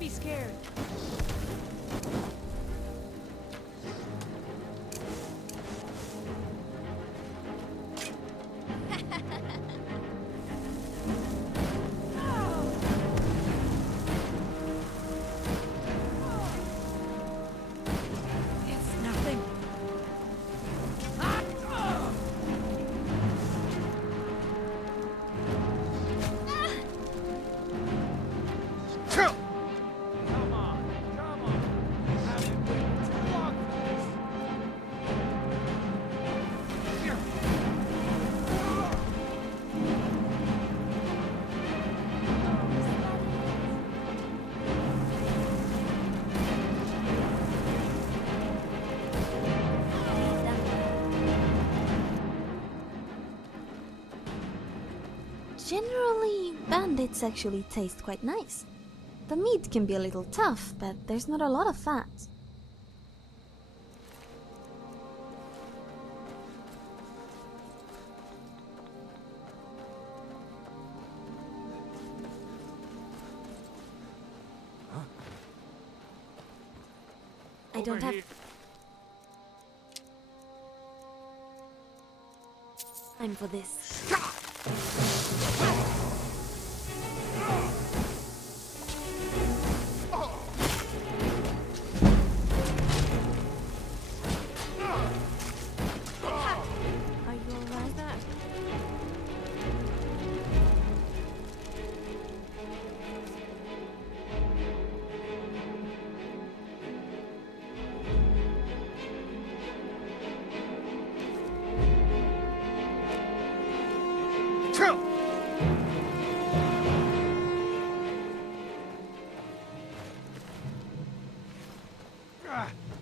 be scared. Generally, bandits actually taste quite nice. The meat can be a little tough, but there's not a lot of fat. I don't have time for this.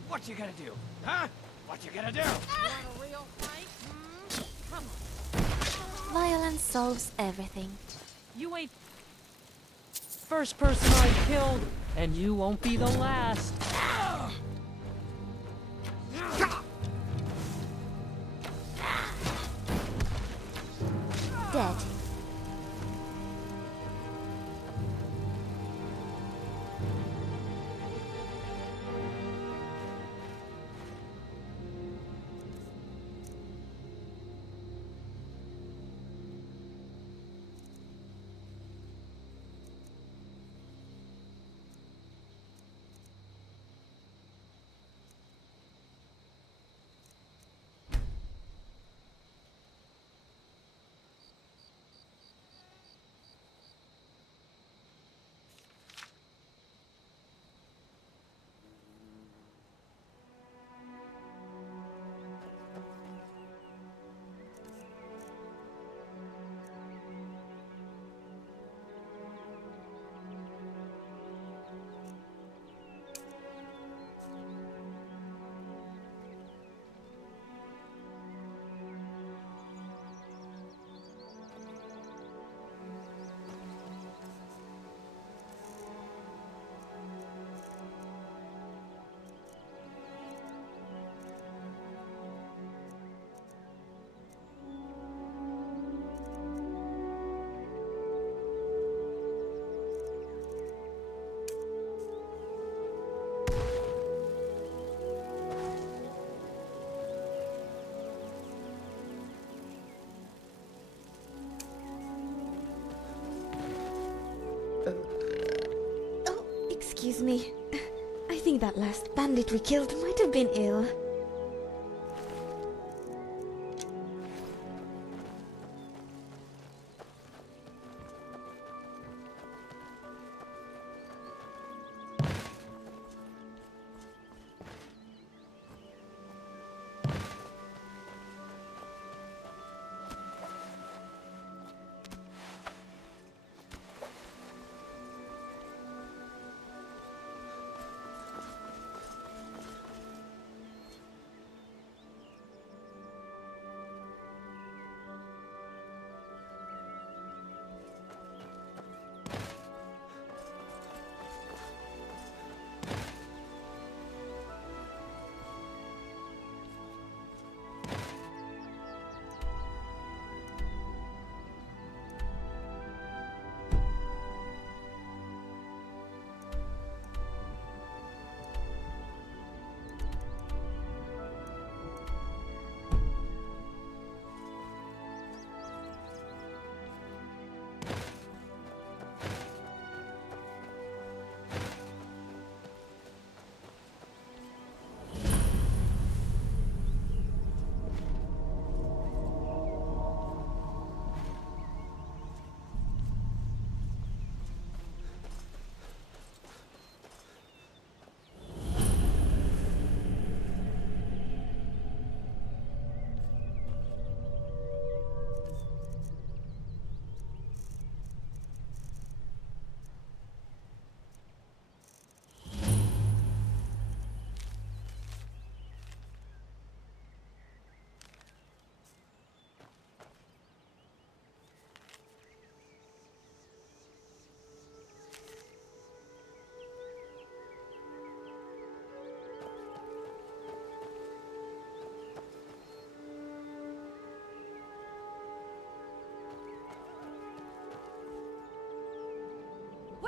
What you gonna do? Huh? What you gonna do? Want a real fight? Come on. Violence solves everything. You ain't first person I killed, and you won't be the last. Dead. Oh, excuse me. I think that last bandit we killed might have been ill.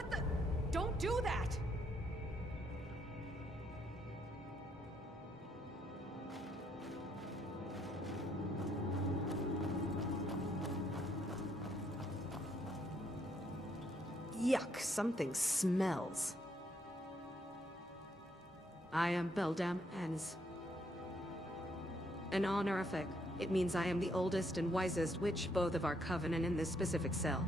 What the? Don't do that! Yuck, something smells. I am Beldam Ens. An honorific. It means I am the oldest and wisest witch both of our covenant in this specific cell.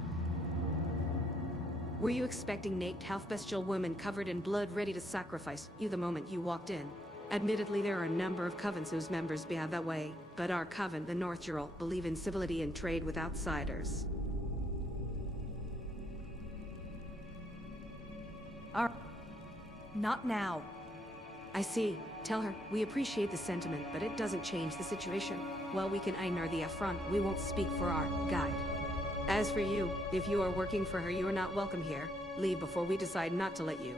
Were you expecting naked, half-bestial women covered in blood ready to sacrifice you the moment you walked in? Admittedly, there are a number of covens whose members behave that way, but our coven, the North Jurel, believe in civility and trade with outsiders. Not now. I see. Tell her, we appreciate the sentiment, but it doesn't change the situation. While we can honor the affront, we won't speak for our guide. As for you, if you are working for her, you are not welcome here. Leave before we decide not to let you.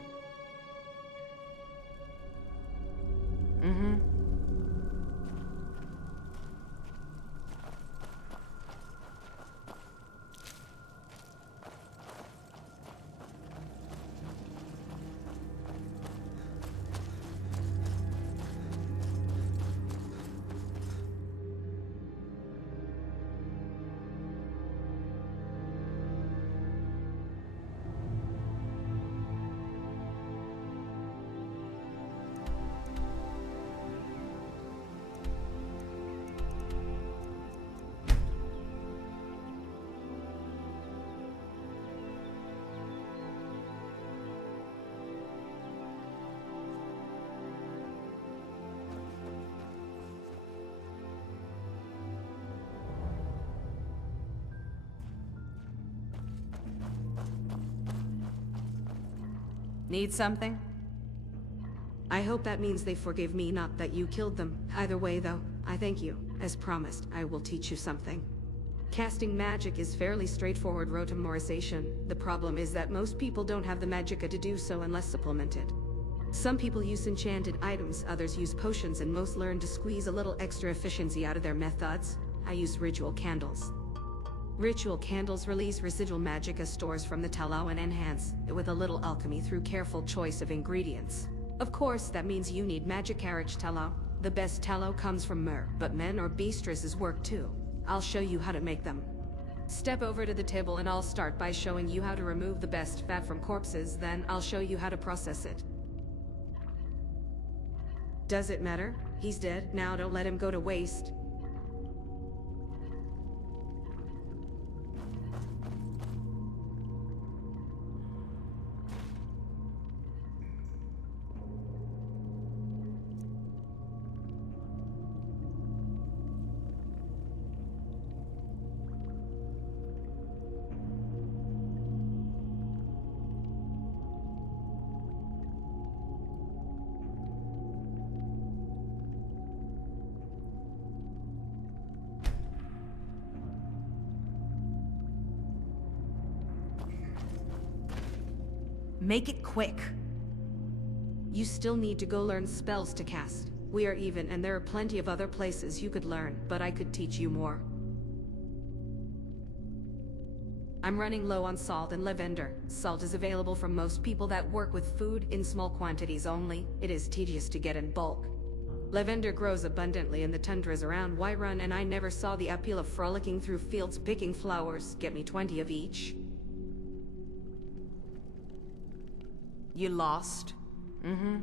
Need something? I hope that means they forgive me, not that you killed them. Either way, though, I thank you. As promised, I will teach you something. Casting magic is fairly straightforward rotomorization. The problem is that most people don't have the magicka to do so unless supplemented. Some people use enchanted items, others use potions, and most learn to squeeze a little extra efficiency out of their methods. I use ritual candles. Ritual candles release residual magicka stores from the tallow and enhance it with a little alchemy through careful choice of ingredients. Of course, that means you need magic carriage tallow. The best tallow comes from myrrh, but men or beastresses work too. I'll show you how to make them. Step over to the table and I'll start by showing you how to remove the best fat from corpses, then I'll show you how to process it. Does it matter? He's dead. Now don't let him go to waste. Make it quick. You still need to go learn spells to cast. We are even, and there are plenty of other places you could learn, but I could teach you more. I'm running low on salt and lavender. Salt is available from most people that work with food in small quantities only. It is tedious to get in bulk. Lavender grows abundantly in the tundras around Whiterun, and I never saw the appeal of frolicking through fields picking flowers. Get me 20 of each. You lost? Mm-hmm.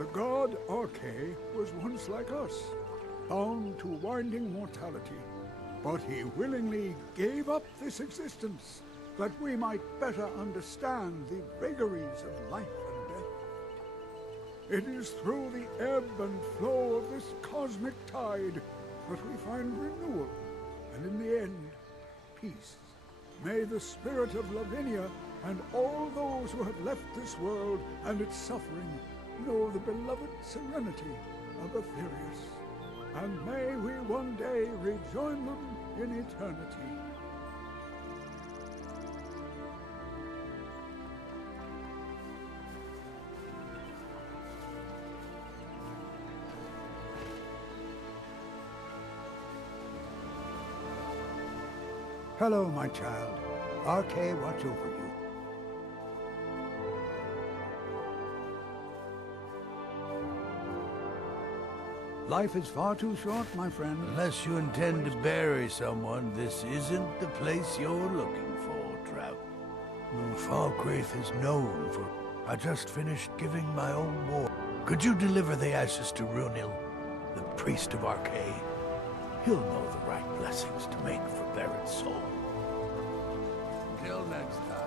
The god Arche was once like us, bound to winding mortality. But he willingly gave up this existence, that we might better understand the vagaries of life and death. It is through the ebb and flow of this cosmic tide that we find renewal, and in the end, peace. May the spirit of Lavinia and all those who have left this world and its suffering know the beloved serenity of Aetherius. And may we one day rejoin them in eternity. Hello, my child. Arche watch over you. Life is far too short, my friend. Unless you intend to bury someone, this isn't the place you're looking for, Trout. Falkreath is known for... I just finished giving my own war. Could you deliver the ashes to Runil, the priest of Arche? He'll know the right blessings to make for Barrett's soul. Until next time.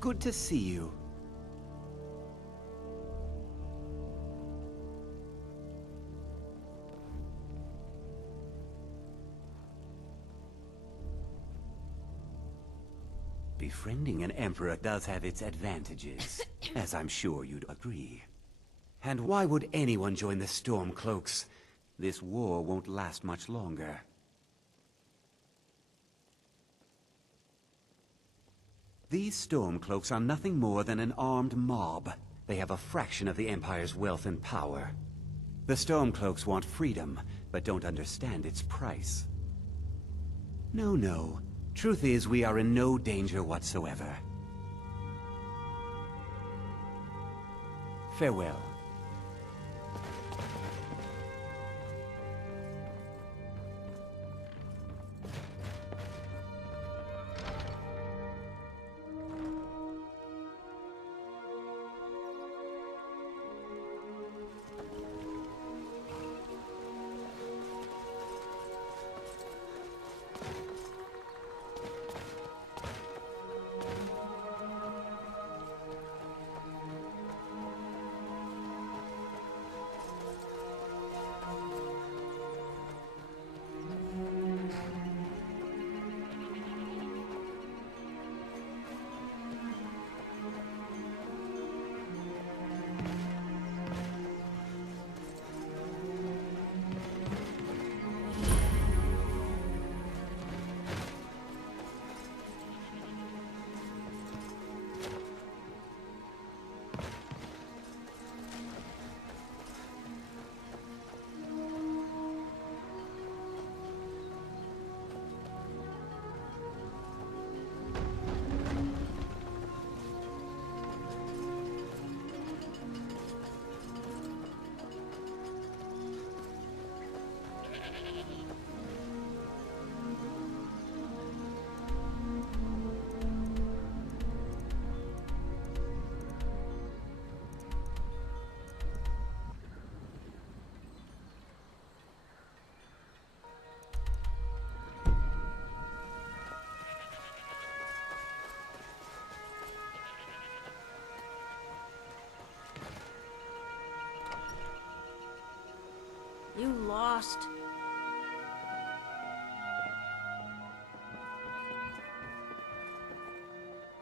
Good to see you. Befriending an emperor does have its advantages, as I'm sure you'd agree. And why would anyone join the Stormcloaks? This war won't last much longer. These Stormcloaks are nothing more than an armed mob. They have a fraction of the Empire's wealth and power. The Stormcloaks want freedom, but don't understand its price. No. Truth is, we are in no danger whatsoever. Farewell. You lost.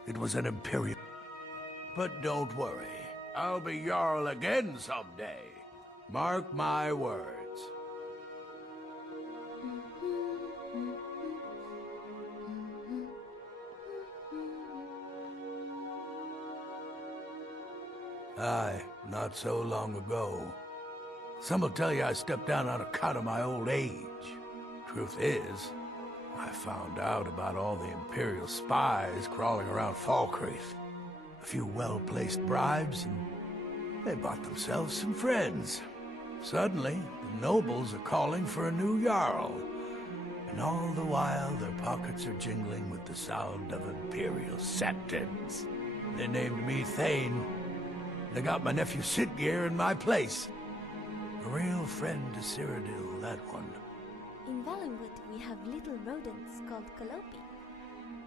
It was an Imperial. But don't worry. I'll be Jarl again someday. Mark my words. Aye, not so long ago. Some will tell you I stepped down on account of my old age. Truth is, I found out about all the Imperial spies crawling around Falkreath. A few well-placed bribes, and they bought themselves some friends. Suddenly, the nobles are calling for a new Jarl. And all the while, their pockets are jingling with the sound of Imperial scepters. They named me Thane. They got my nephew Sitgeir in my place. A real friend to Cyrodiil, that one. In Valenwood, we have little rodents called calopi.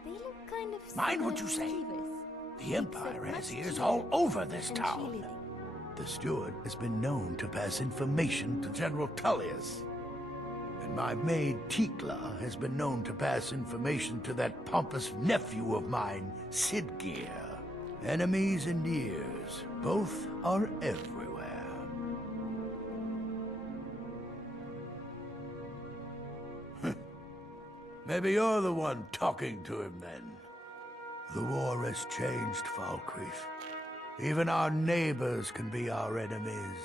They look kind of Mind what you similar say. retrievers. The Empire Except has much ears cheaper all over this and town. cheerleading. The steward has been known to pass information to General Tullius. And my maid Tikla has been known to pass information to that pompous nephew of mine, Sitgeir. Enemies and ears, both are everywhere. Maybe you're the one talking to him then. The war has changed Falkreath. Even our neighbors can be our enemies.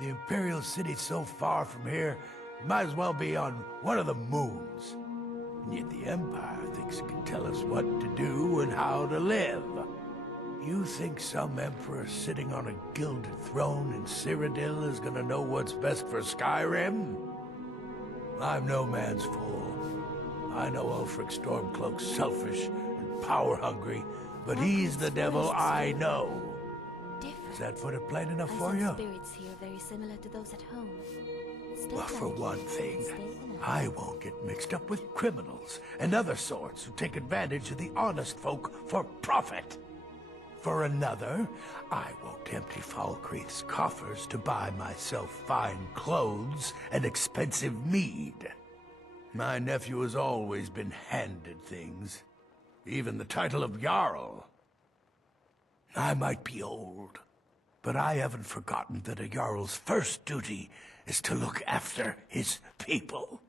The Imperial City's so far from here, it might as well be on one of the moons. And yet the Empire thinks it can tell us what to do and how to live. You think some emperor sitting on a gilded throne in Cyrodiil is gonna know what's best for Skyrim? I'm no man's fool. I know Ulfric Stormcloak's selfish and power-hungry, but he's the devil I know. Does that put it plain enough for you? Spirits here very similar to those at home. Stay Well, for managed, one thing, stay alive. I won't get mixed up with criminals and other sorts who take advantage of the honest folk for profit. For another, I won't empty Falkreath's coffers to buy myself fine clothes and expensive mead. My nephew has always been handed things, even the title of Jarl. I might be old, but I haven't forgotten that a Jarl's first duty is to look after his people.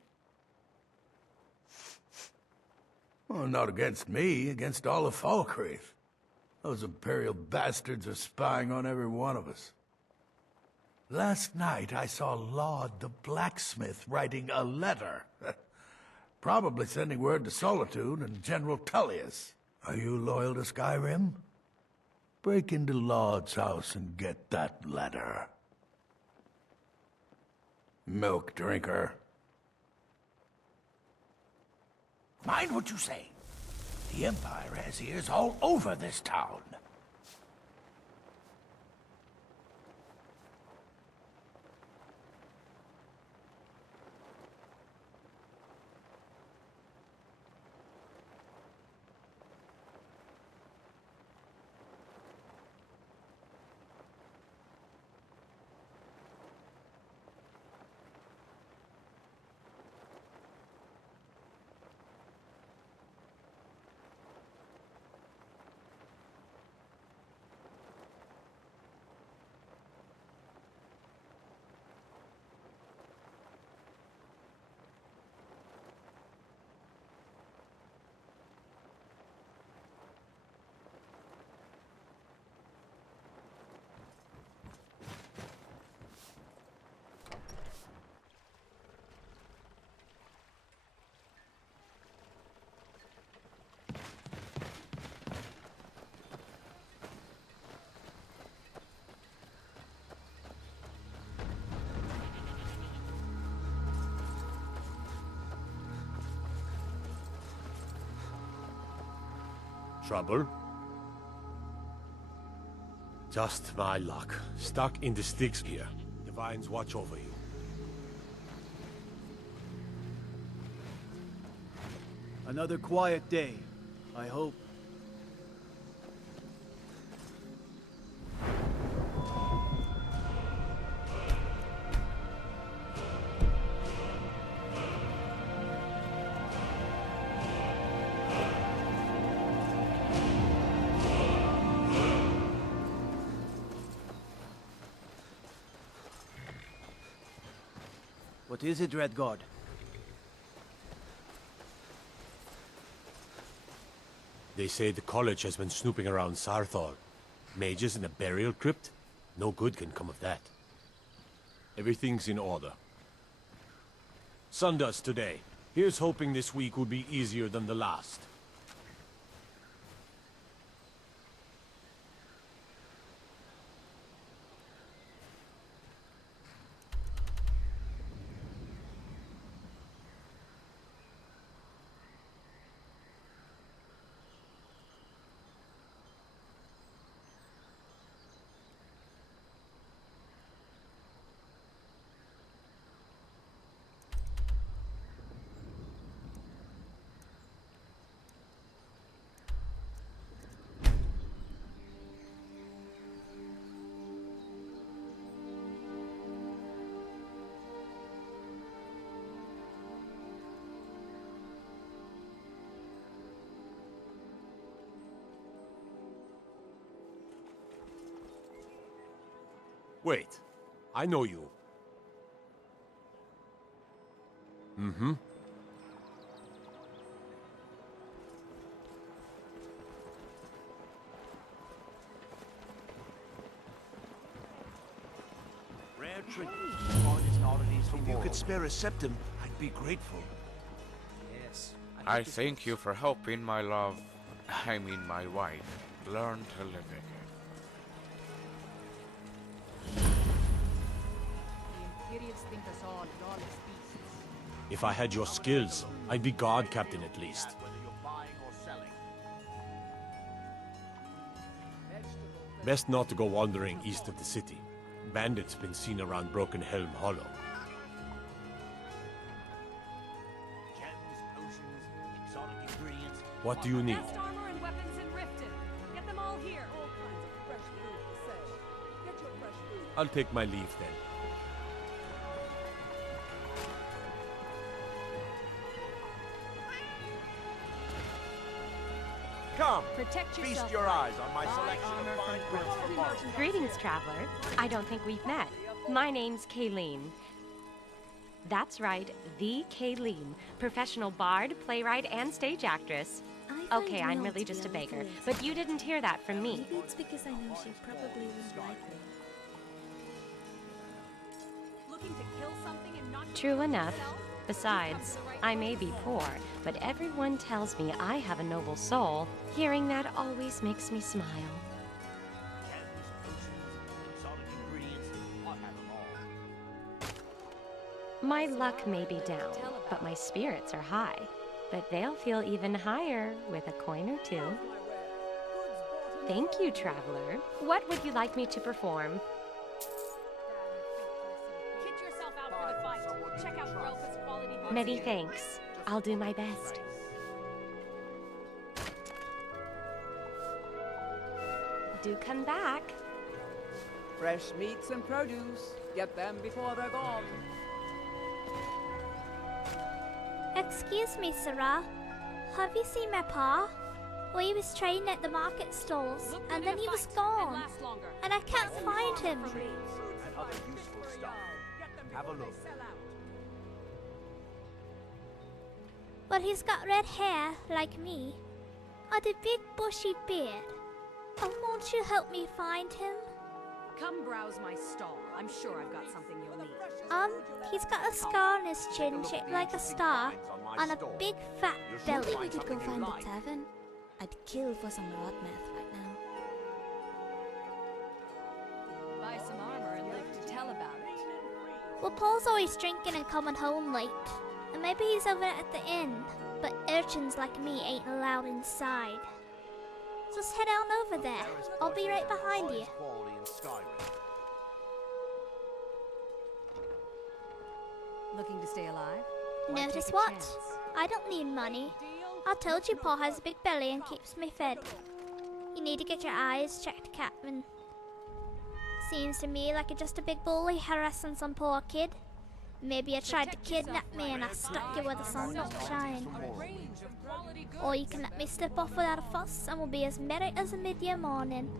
Well, not against me, against all of Falkreath. Those Imperial bastards are spying on every one of us. Last night I saw Laud the blacksmith writing a letter. Probably sending word to Solitude and General Tullius. Are you loyal to Skyrim? Break into Laud's house and get that letter. Milk drinker. Mind what you say. The Empire has ears all over this town. Trouble? Just my luck. Stuck in the sticks here. The vines watch over you. Another quiet day, I hope. What is it, Red God? They say the college has been snooping around Sarthal. Mages in a burial crypt? No good can come of that. Everything's in order. Sundust today. Here's hoping this week will be easier than the last. Wait, I know you. Mm-hmm. Rare trick. If you could spare a septum, I'd be grateful. Yes. I thank you for helping my love. I mean my wife. Learn to live again. If I had your skills, I'd be guard captain at least. Best not to go wandering east of the city. Bandits been seen around Broken Helm Hollow. What do you need? Best armor and weapons in Riften. Get them all here. All kinds of fresh food for sale. Get your fresh food. I'll take my leave then. Come, Protect feast yourself. your eyes on my selection of fine goods from Mars. Greetings, traveler. I don't think we've met. My name's Kayleen. That's right, the Kayleen. Professional bard, playwright, and stage actress. I find Okay, I'm Nod really to just a be beggar, little but you didn't hear that from me. Maybe it's because I know she probably wouldn't like me. Looking to kill something and not True enough. Besides, I may be poor, but everyone tells me I have a noble soul. Hearing that always makes me smile. My luck may be down, but my spirits are high. But they'll feel even higher with a coin or two. Thank you, traveler. What would you like me to perform? Kid yourself out for the fight. Check out Relka's quality boots. Many thanks. I'll do my best. Do come back. Fresh meats and produce. Get them before they're gone. Excuse me, Sarah. Have you seen my pa? Well, he was trading at the market stalls, and then he was gone. And I can't find him. And other useful stuff. Have a look. Well, he's got red hair, like me, and a big bushy beard. Oh, won't you help me find him? Come browse my stall. I'm sure I've got something you'll need. He's got a scar on his chin shaped like a star, and a big fat belly. Maybe we could go find the tavern. I'd kill for some rot meth right now. Buy some armor and live to tell about it. Well, Paul's always drinking and coming home late. And maybe he's over at the inn, but urchins like me ain't allowed inside. Just head on over there. I'll be right behind you. Looking to stay alive? Notice what? I don't need money. I told you Paul has a big belly and keeps me fed. You need to get your eyes checked, Captain. Seems to me like you're just a big bully harassing some poor kid. Maybe you tried to kidnap me and I stuck you where the sun don't shine. Or you can let me slip off without a fuss and we'll be as merry as a mid-year morning.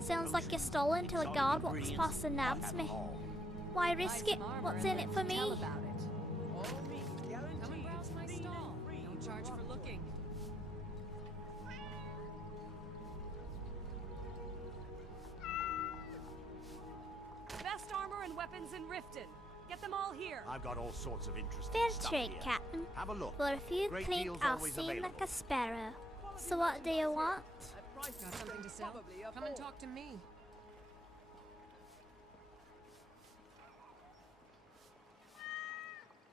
Sounds like you're stolen till a guard walks past and nabs me. Why risk it? What's in it for me? Come and browse my stall. No charge for looking. Best armor and weapons in Riften. Get them all here. I've got all sorts of interesting Fair stuff trade, here. Captain. Have a look. For a few Great clink, deals I'll always seem available. like a sparrow. So what do you want? Got something to sell? Come and talk to me.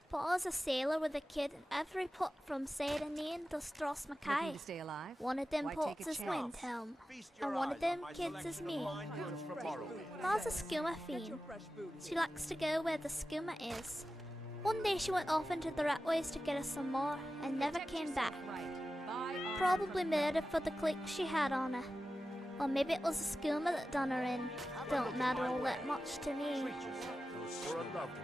Paul's a sailor with a kid in every port from Saturnian to Stros Looking Mackay. to stay alive? One of them Why ports take is a chance? Windhelm, Feast your and one of eyes them on my kids is selection of me. fine goods for borrowing. Paul's a skooma fiend. She likes to go where the skooma is. One day she went off into the ratways to get us some more, and never came back. Probably murdered for the clique she had on her. Or maybe it was the skooma that done her in. Don't matter all that much to me.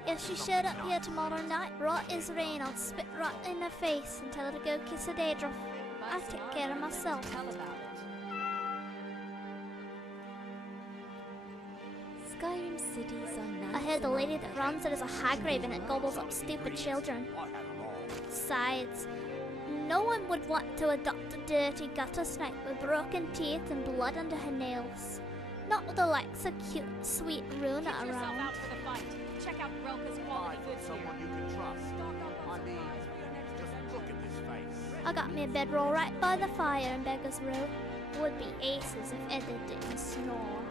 If she showed up here tomorrow night, right as rain, I'll spit right in her face and tell her to go kiss a Daedra. I'll take care of myself. Skyrim cities are nice. I heard the lady that runs it is a hag raven that gobbles up stupid children. Besides, no one would want to adopt a dirty gutter snake with broken teeth and blood under her nails. Not with the likes of cute, sweet Runa around. Check out Relka's quality goods here. Someone you can trust. I mean, just look at this face. I got me a bedroll right by the fire in Beggar's Row. Would be aces if Edda didn't snore.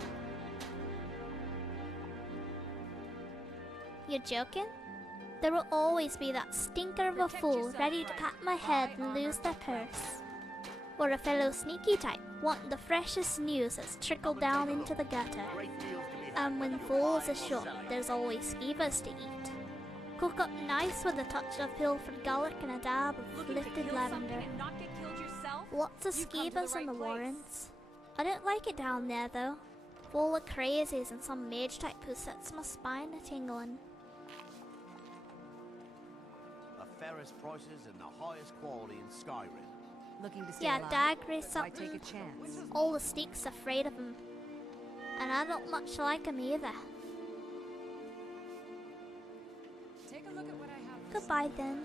You're joking? There will always be that stinker of a fool ready to cut my head and lose their purse. Or a fellow sneaky type wanting the freshest news that's trickled down into the gutter. And when fools are short, there's always skeevers to eat. Cook up nice with a touch of pilfered garlic and a dab of lifted lavender. Lots of skeevers in the Warrens. I don't like it down there though. Full of crazies and some mage type who sets my spine a-tingling. The fairest prices and the highest quality in Skyrim. Looking to stay Yeah, alive? Daggery Why something. take a chance? All the sneaks afraid of him. And I don't much like him either. Take a look at what I have. Goodbye then.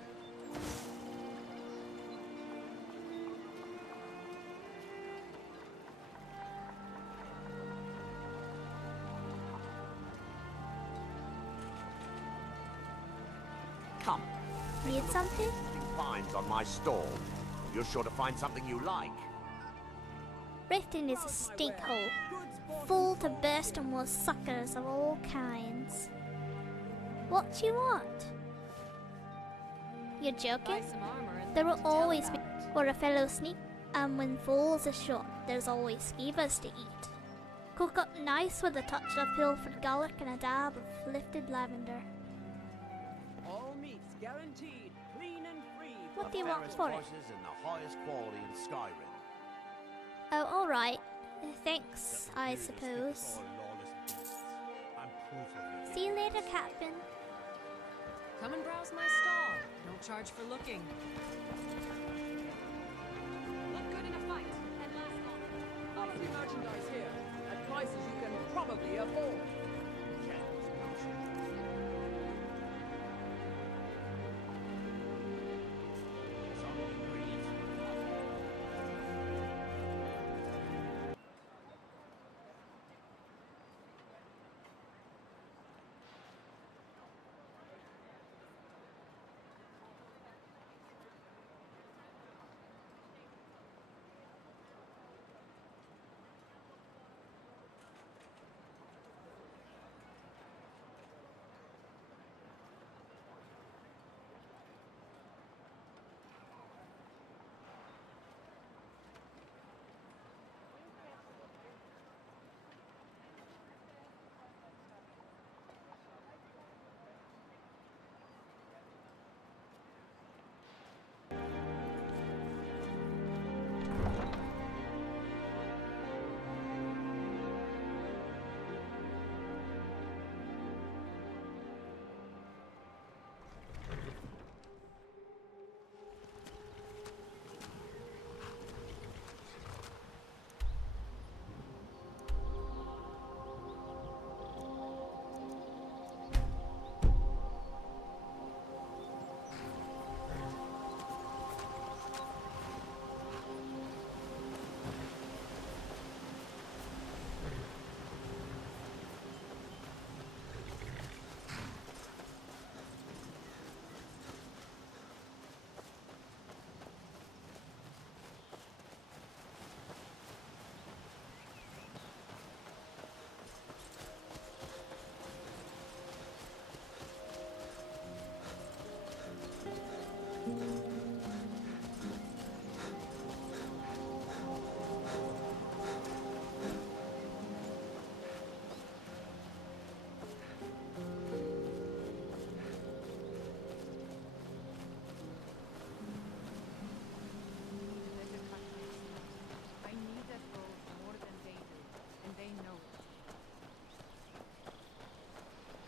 Come. Need something? Finds on my stall. You're sure to find something you like. Riften is a stink hole, full to bursting with suckers of all kinds. What do you want? You're joking? There will always be or a fellow sneak, and when fools are short, there's always skeevers to eat. Cook up nice with a touch of pilfered garlic and a dab of lifted lavender. All meats guaranteed, clean and free. What do you want for it? Prices and the highest quality in Skyrim. Oh, alright. Thanks, I suppose. See you later, Captain. Come and browse my stall. Don't charge for looking. Look good in a fight and last long. Quality merchandise here, at prices you can probably afford.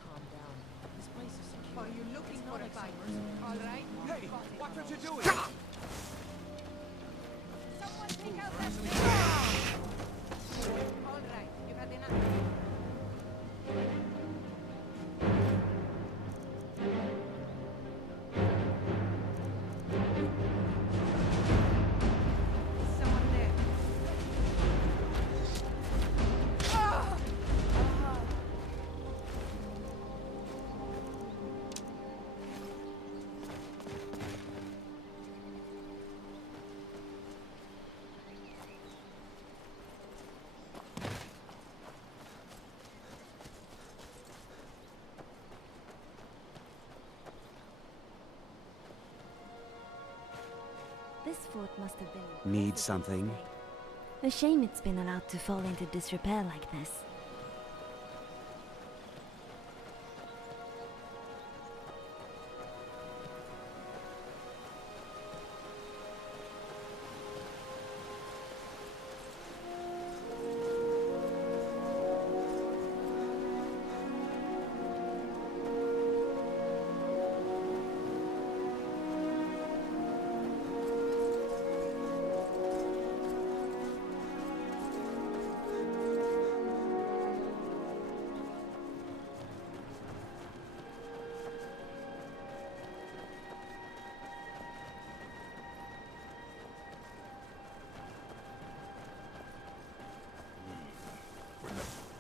Calm down. This place is secure. Are you looking It's for not a like fight? some All right. Hey, watch what you're doing! Someone take out that thing! All right. You've had enough. Someone there. This fort must have been... Need something? A shame it's been allowed to fall into disrepair like this.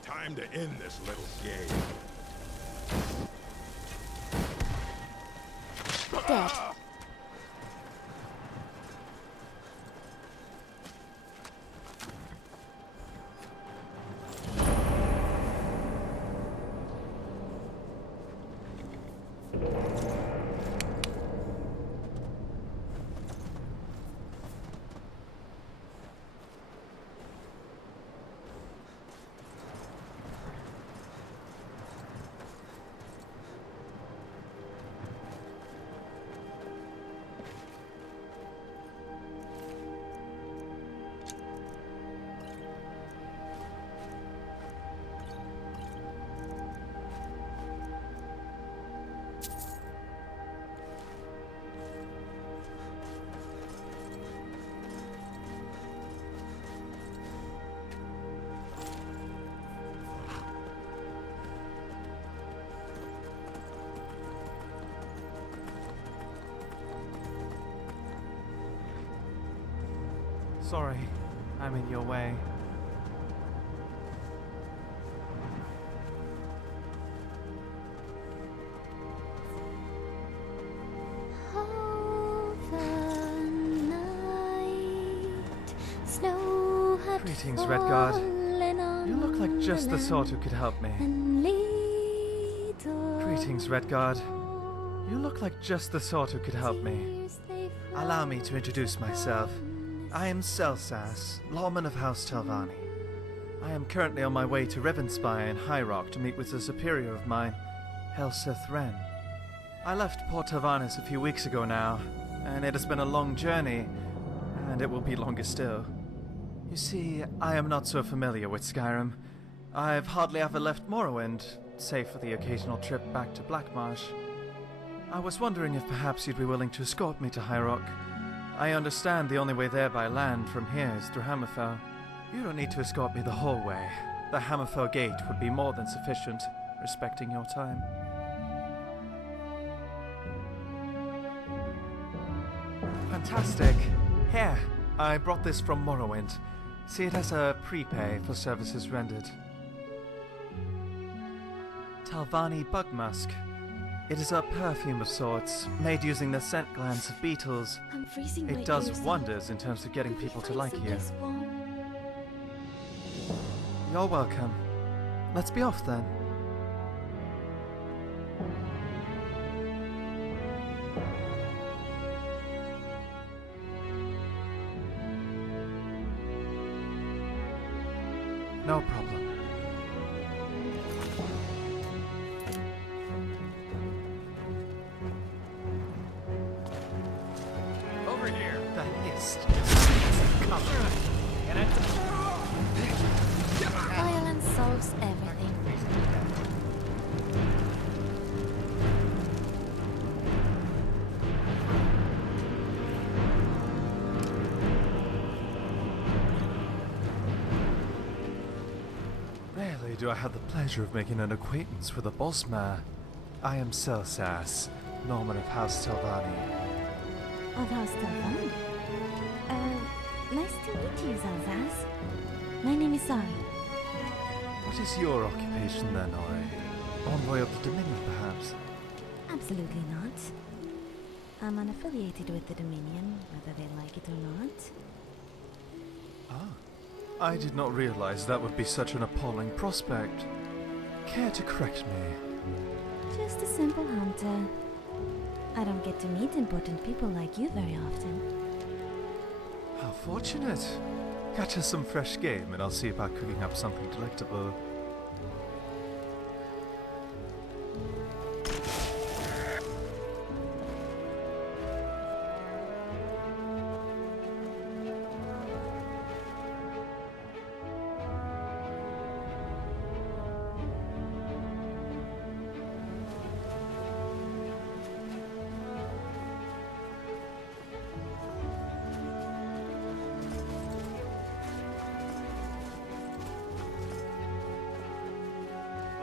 Time to end this little game. Dead. Sorry, I'm in your way. Greetings, Redguard. You look like just the sort who could help me. Greetings, Redguard. You look like just the sort who could help me. Allow me to introduce myself. I am Celsas, lawman of House Telvanni. I am currently on my way to Revenspire in High Rock to meet with a superior of mine, Helseth Wren. I left Port Telvannis a few weeks ago now, and it has been a long journey, and it will be longer still. You see, I am not so familiar with Skyrim. I've hardly ever left Morrowind, save for the occasional trip back to Blackmarsh. I was wondering if perhaps you'd be willing to escort me to High Rock. I understand the only way there by land from here is through Hammerfell. You don't need to escort me the whole way. The Hammerfell gate would be more than sufficient, respecting your time. Fantastic. Here, I brought this from Morrowind. See it as a prepay for services rendered. Telvanni Bug Musk. It is a perfume of sorts, made using the scent glands of beetles. I'm freezing. It does wonders in terms of getting people to like you. You're welcome. Let's be off then. No problem. Over here. The hist. Get it? Violence knows everything. Rarely do I have the pleasure of making an acquaintance with a boss mare. I am Celsas, Norman of House Telvanni. Of House Thalmor. Nice to meet you, Zalzaz. My name is Sari. What is your occupation then, Ori? Envoy of the Dominion, perhaps? Absolutely not. I'm unaffiliated with the Dominion, whether they like it or not. Ah. I did not realize that would be such an appalling prospect. Care to correct me? Just a simple hunter. I don't get to meet important people like you very often. How fortunate. Catch us some fresh game and I'll see about cooking up something delectable.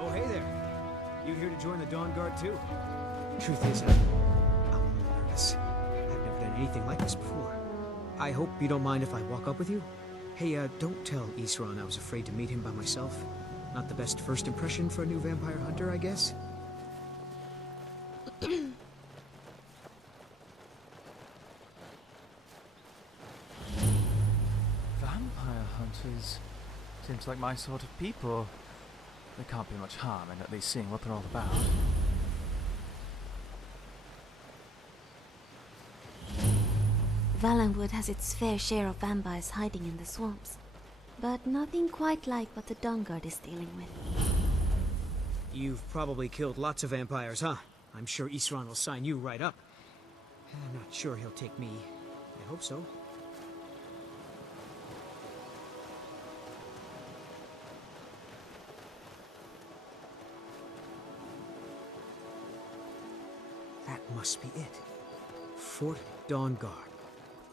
Oh, hey there. You here to join the Dawn Guard too? Truth is, I'm a little nervous. I've never done anything like this before. I hope you don't mind if I walk up with you? Hey, don't tell Isran I was afraid to meet him by myself. Not the best first impression for a new vampire hunter, I guess? Vampire hunters? Seems like my sort of people. There can't be much harm in at least seeing what they're all about. Valenwood has its fair share of vampires hiding in the swamps, but nothing quite like what the Dawn Guard is dealing with. You've probably killed lots of vampires, huh? I'm sure Isran will sign you right up. I'm not sure he'll take me. I hope so. That must be it. Fort Dawn Guard.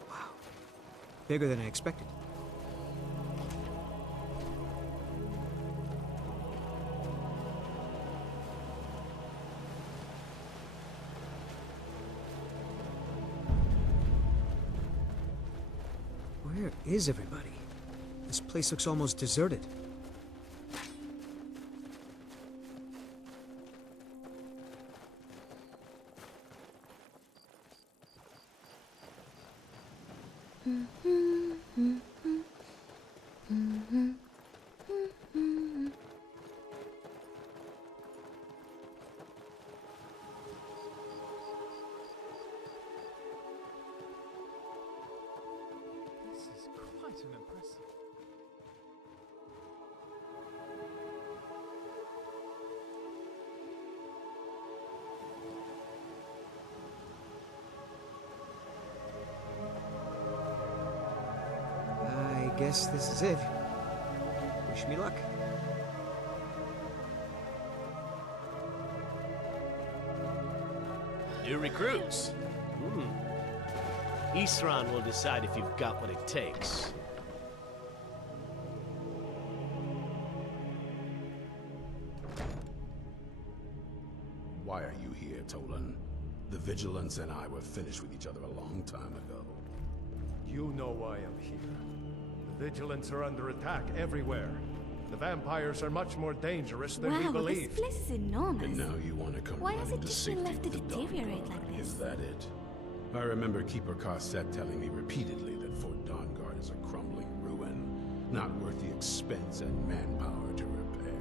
Wow. Bigger than I expected. Where is everybody? This place looks almost deserted. This is quite an impressive... I guess this is it. Wish me luck. New recruits. Isran will decide if you've got what it takes. Why are you here, Tolan? The Vigilance and I were finished with each other a long time ago. You know why I'm here. The Vigilants are under attack everywhere. The vampires are much more dangerous than we Wow, believe. this place is enormous. And now you want to come Why has running it to just been safety left to with the Dawn deteriorate Guard. like this? Is that it? I remember Keeper Carset telling me repeatedly that Fort Dawn Guard is a crumbling ruin, not worth the expense and manpower to repair.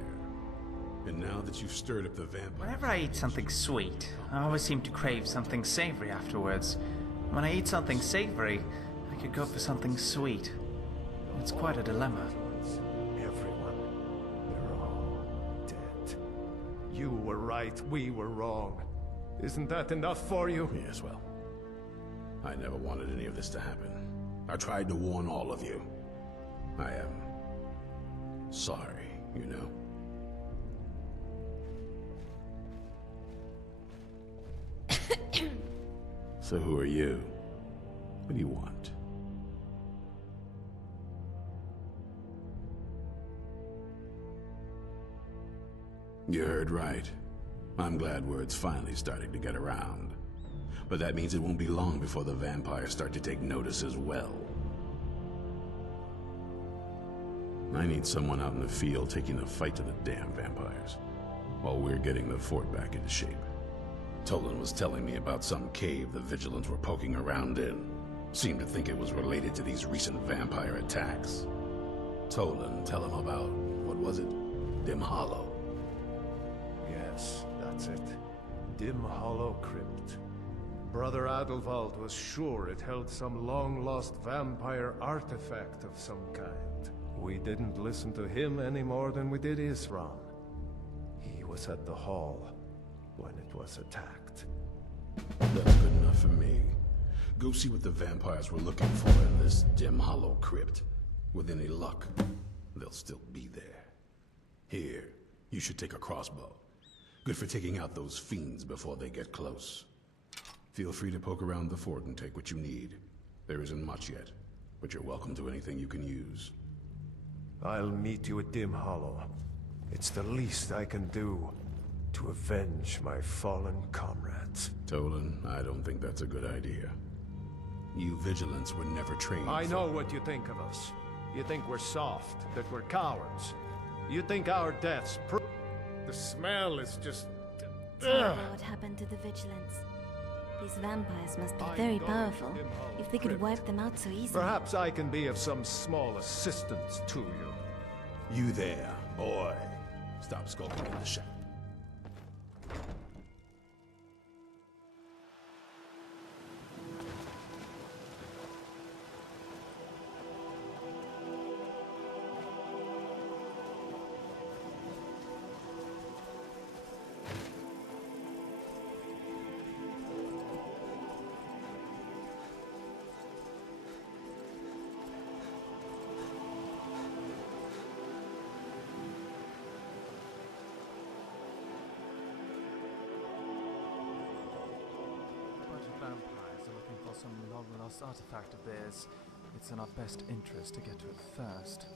And now that you've stirred up the vampire... Whenever I eat something sweet, I always seem to crave something savory afterwards. When I eat something savory, I could go for something sweet. It's quite a dilemma. Everyone. They're all dead. You were right, we were wrong. Isn't that enough for you? Yes, well, I never wanted any of this to happen. I tried to warn all of you. I am sorry, you know? So who are you? What do you want? You heard right. I'm glad word's finally starting to get around. But that means it won't be long before the vampires start to take notice as well. I need someone out in the field taking the fight to the damn vampires, while we're getting the fort back into shape. Tolan was telling me about some cave the Vigilants were poking around in. Seemed to think it was related to these recent vampire attacks. Tolan, tell him about, what was it? Dim Hollow. Yes, that's it. Dim Hollow Crypt. Brother Adelwald was sure it held some long-lost vampire artifact of some kind. We didn't listen to him any more than we did Isran. He was at the hall when it was attacked. That's good enough for me. Go see what the vampires were looking for in this Dim Hollow Crypt. With any luck, they'll still be there. Here, you should take a crossbow. Good for taking out those fiends before they get close. Feel free to poke around the fort and take what you need. There isn't much yet, but you're welcome to anything you can use. I'll meet you at Dim Hollow. It's the least I can do to avenge my fallen comrades. Tolan, I don't think that's a good idea. You Vigilants were never trained I know what you think of us. You think we're soft, that we're cowards. You think our deaths The smell is just... Terrible what happened to the Vigilants. These vampires must be very powerful, if they could wipe them out so easily. Perhaps I can be of some small assistance to you. You there, boy. Stop skulking in the shack. Vampires are looking for some long-lost artifact of theirs. It's in our best interest to get to it first.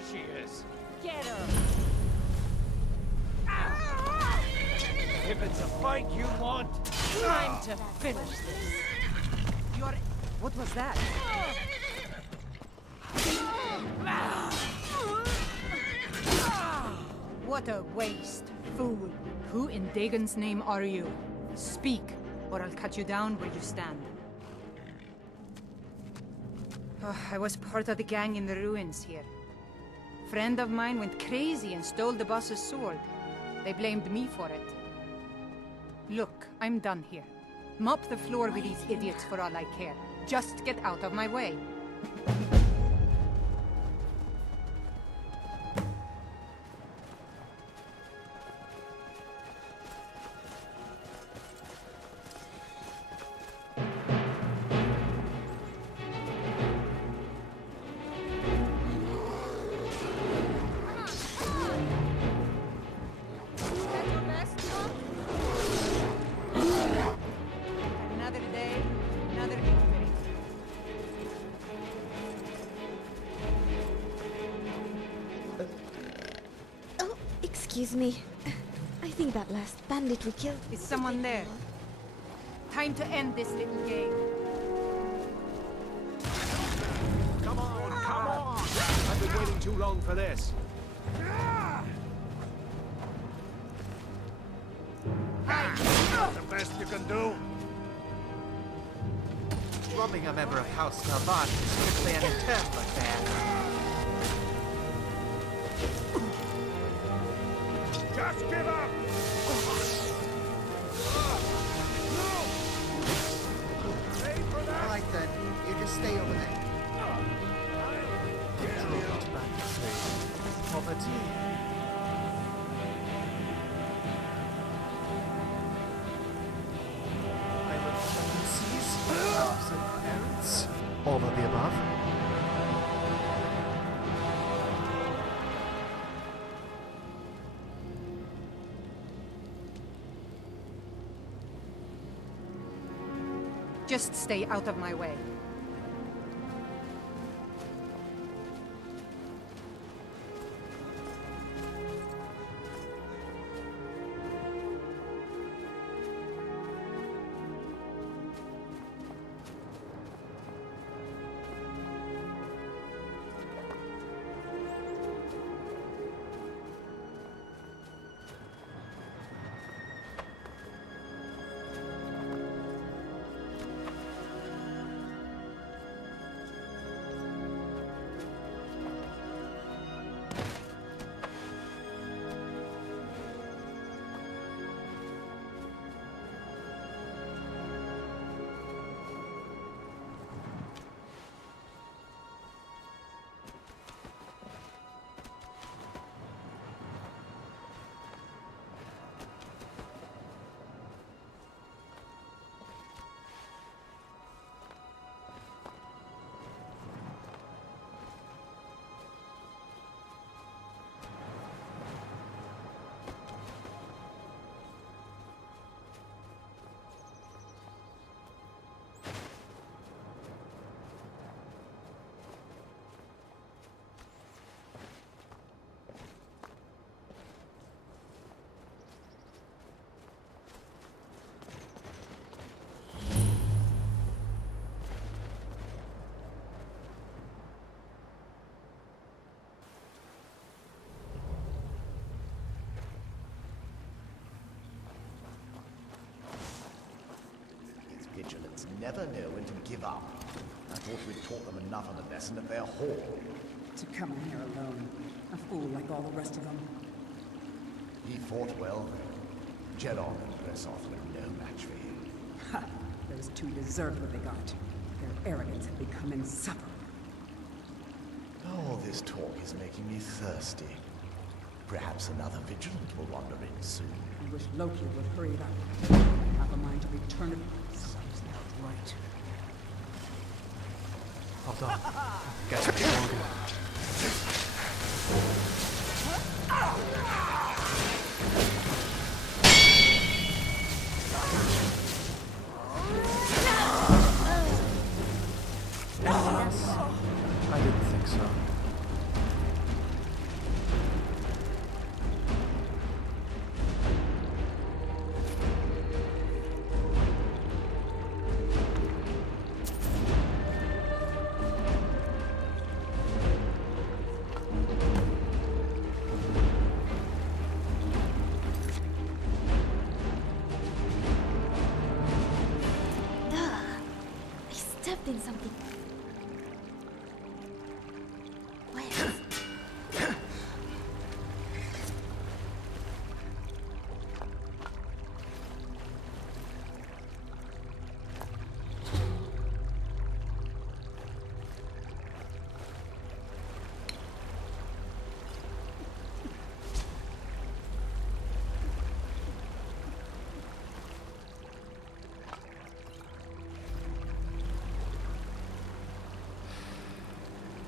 There she is. Get her! If it's a fight you want, Time to finish this. You're... What was that? What a waste, fool. Who in Dagon's name are you? Speak, or I'll cut you down where you stand. Oh, I was part of the gang in the ruins here. Friend of mine went crazy and stole the boss's sword. They blamed me for it. Look, I'm done here. Mop the floor with these idiots for all I care. Just get out of my way. Another day, another victory. Oh, excuse me. I think that last bandit we killed... Is someone there? Time to end this little game. Come on, come on! I've been waiting too long for this. That's the best you can do. Robbing a member of House Thalmor is strictly an internal affair. Just give up! Alright then, you just stay over there. Poverty. Absent parents. All of the above. Just stay out of my way. Vigilants never know when to give up. I thought we'd taught them enough of a lesson at their hall. To come in here alone. A fool like all the rest of them. He fought well, though. Jedon and Bresoff were no match for him. Ha! Those two deserved what they got. Their arrogance had become insufferable. All this talk is making me thirsty. Perhaps another vigilant will wander in soon. I wish Loki would hurry it up. I have a mind to return it. Sounds not right. Hold on. Guess what you're wrong. I didn't think so. in something. Where?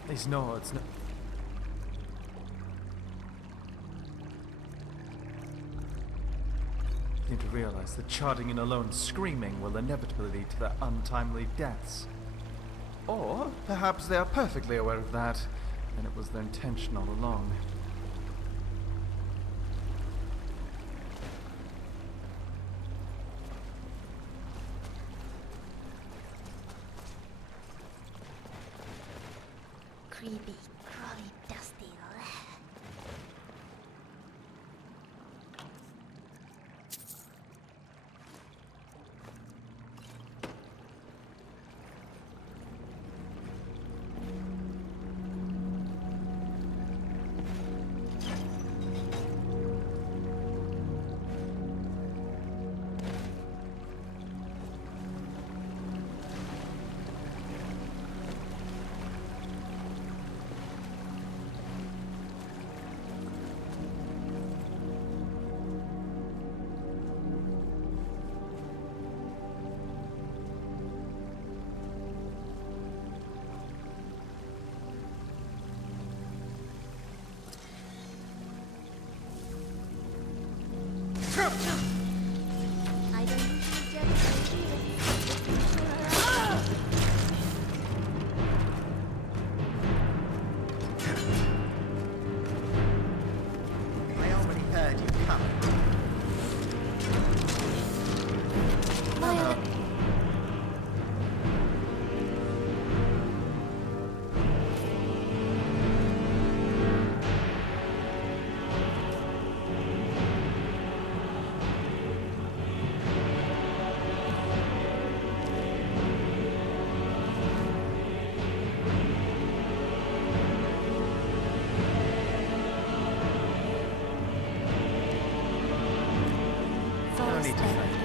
These Nords. Seem to realize that charging in alone screaming will inevitably lead to their untimely deaths. Or perhaps they are perfectly aware of that, and it was their intention all along. Creepy, crawly, dusty. I don't usually judge I already heard you coming. No need to thank you.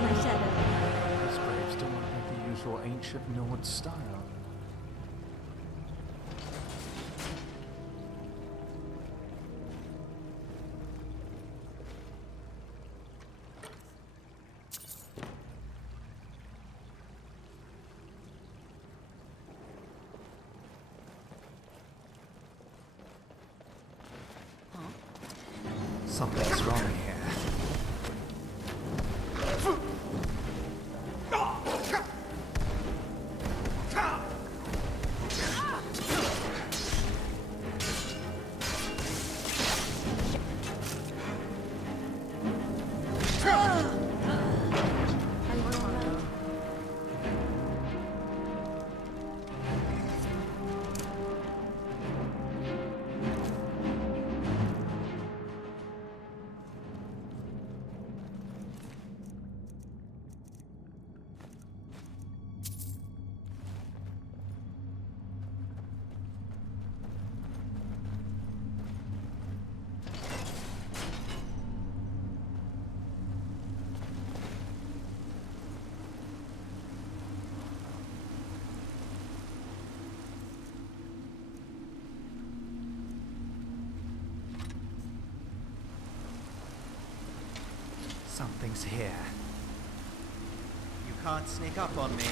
My shadow. These graves don't look like the usual ancient Nord style. Something's wrong here. Something's here. You can't sneak up on me.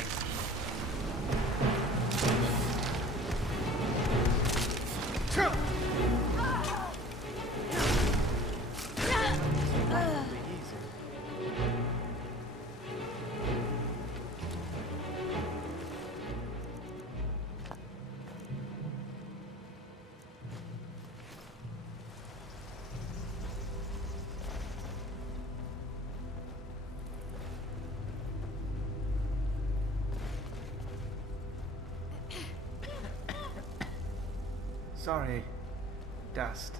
Sorry, dust.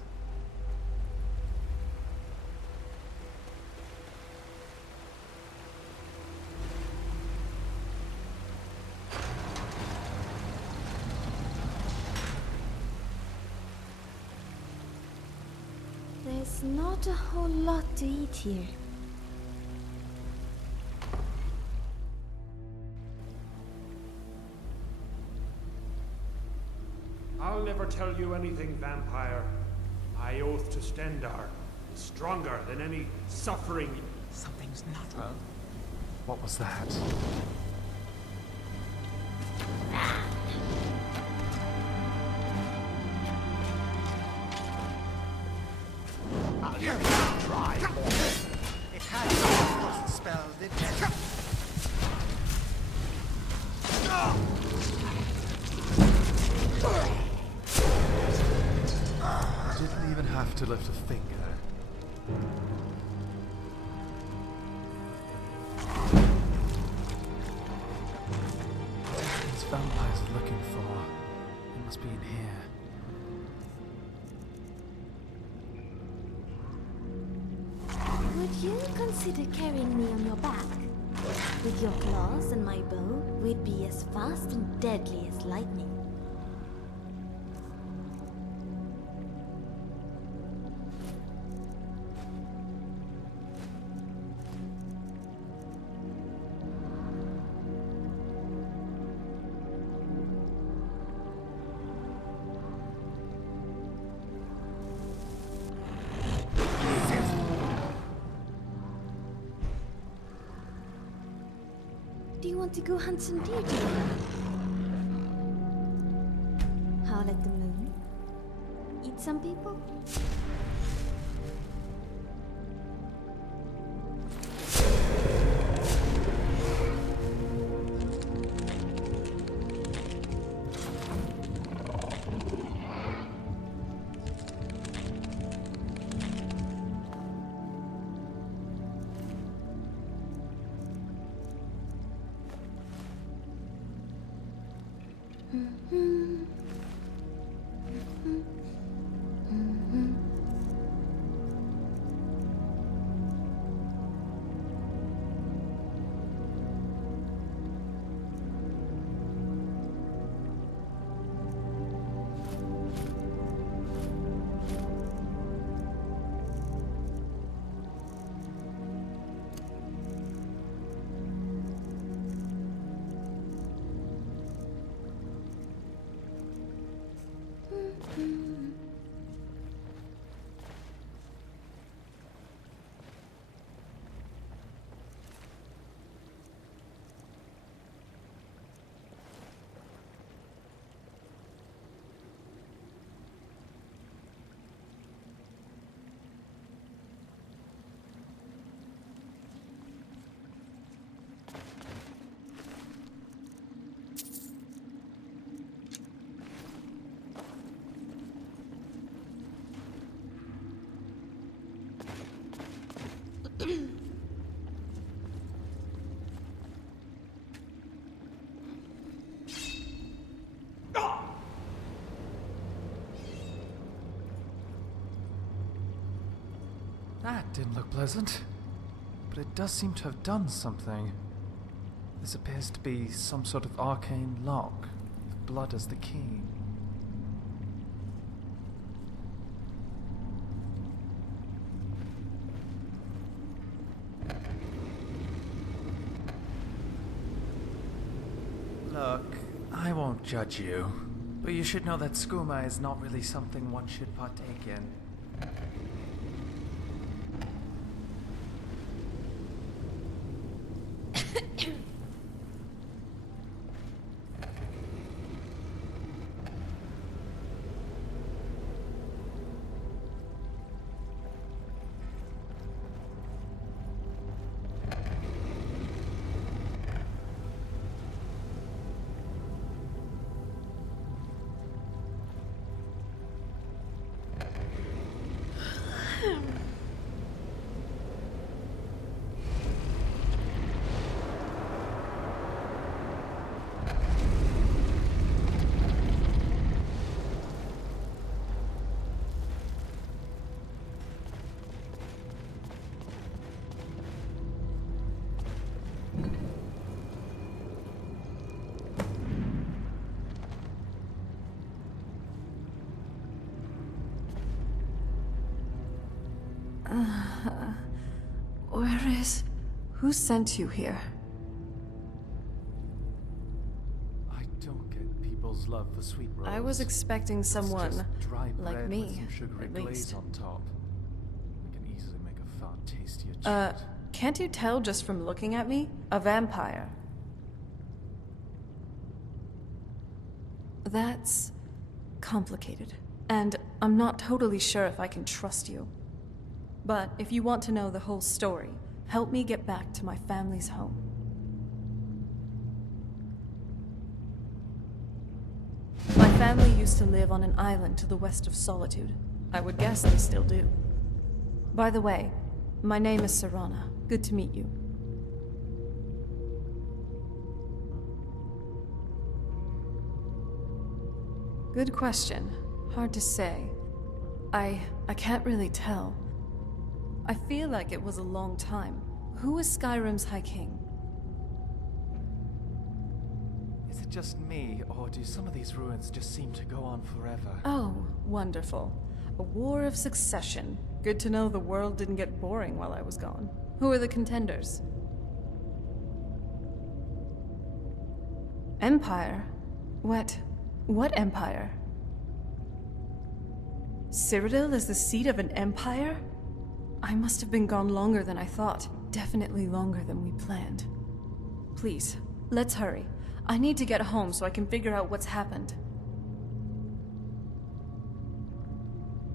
There's not a whole lot to eat here. I'll never tell you anything, vampire. My oath to Stendar is stronger than any suffering. Something's not. What was that? Try more. It had a frost spell, didn't it? I didn't even have to lift a finger. These vampires are looking for. They must be in here. Would you consider carrying me on your back? With your claws and my bow, we'd be as fast and deadly as lightning. Do you want to go hunt some deer together? Howl at the moon? Eat some people? That didn't look pleasant, but it does seem to have done something. This appears to be some sort of arcane lock, with blood as the key. Look, I won't judge you, but you should know that skooma is not really something one should partake in. Who sent you here? I don't get people's love for sweet rolls. I was expecting It's someone just dry like bread me, with some sugary at glaze least. on top. I can easily make a far tastier treat. Can't you tell just from looking at me? A vampire. That's complicated. And I'm not totally sure if I can trust you. But if you want to know the whole story, help me get back to my family's home. My family used to live on an island to the west of Solitude. I would guess they still do. By the way, my name is Serana. Good to meet you. Good question. Hard to say. I can't really tell. I feel like it was a long time. Who is Skyrim's High King? Is it just me, or do some of these ruins just seem to go on forever? Oh, wonderful. A war of succession. Good to know the world didn't get boring while I was gone. Who are the contenders? Empire? What empire? Cyrodiil is the seat of an empire? I must have been gone longer than I thought. Definitely longer than we planned. Please, let's hurry. I need to get home so I can figure out what's happened.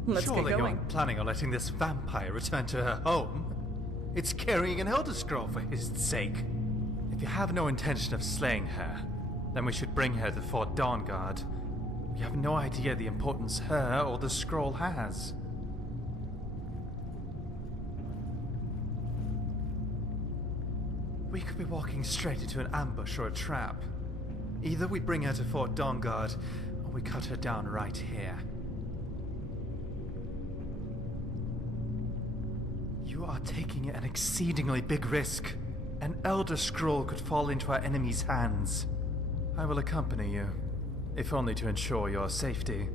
Let's Surely get you going. aren't planning on letting this vampire return to her home? It's carrying an Elder Scroll for his sake. If you have no intention of slaying her, then we should bring her to Fort Dawnguard. We have no idea the importance her or the scroll has. We could be walking straight into an ambush or a trap. Either we bring her to Fort Dawnguard, or we cut her down right here. You are taking an exceedingly big risk. An Elder Scroll could fall into our enemy's hands. I will accompany you, if only to ensure your safety.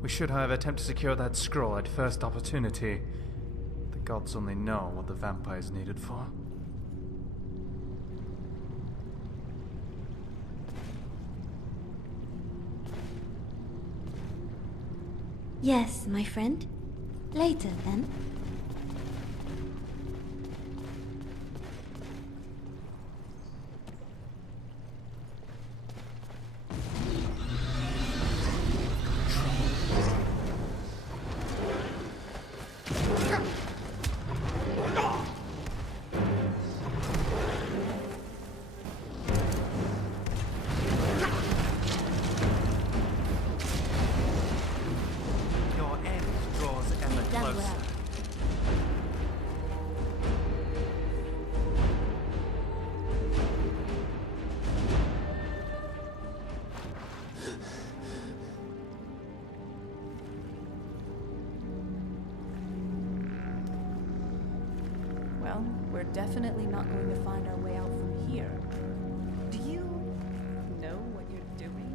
We should, however, attempt to secure that scroll at first opportunity. The gods only know what the vampire's needed for. Yes, my friend. Later, then. Your end draws ever Done closer. well. Well, we're definitely not going to find our way out from here. Do you know what you're doing?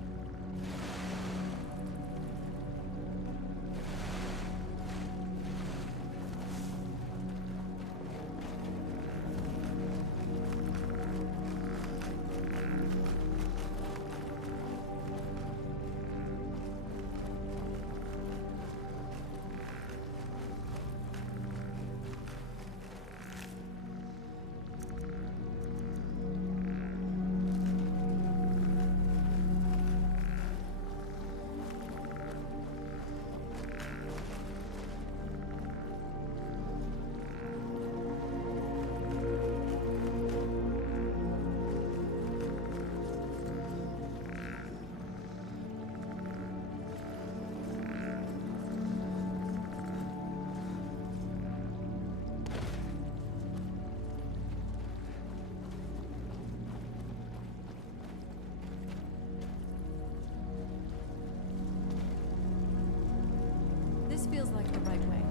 This feels like the right way.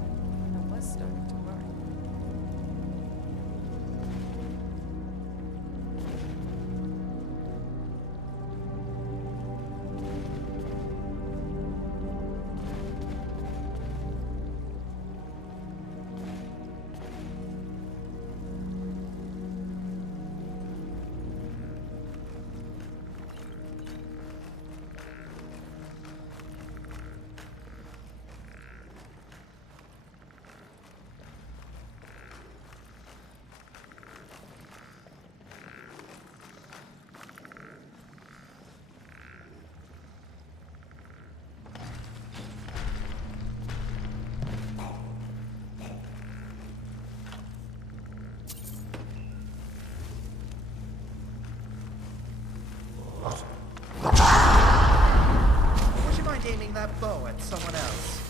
I was starting to worry. bow at someone else.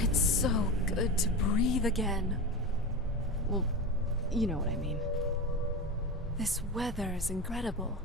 It's so good to breathe again. Well, you know what I mean. This weather is incredible.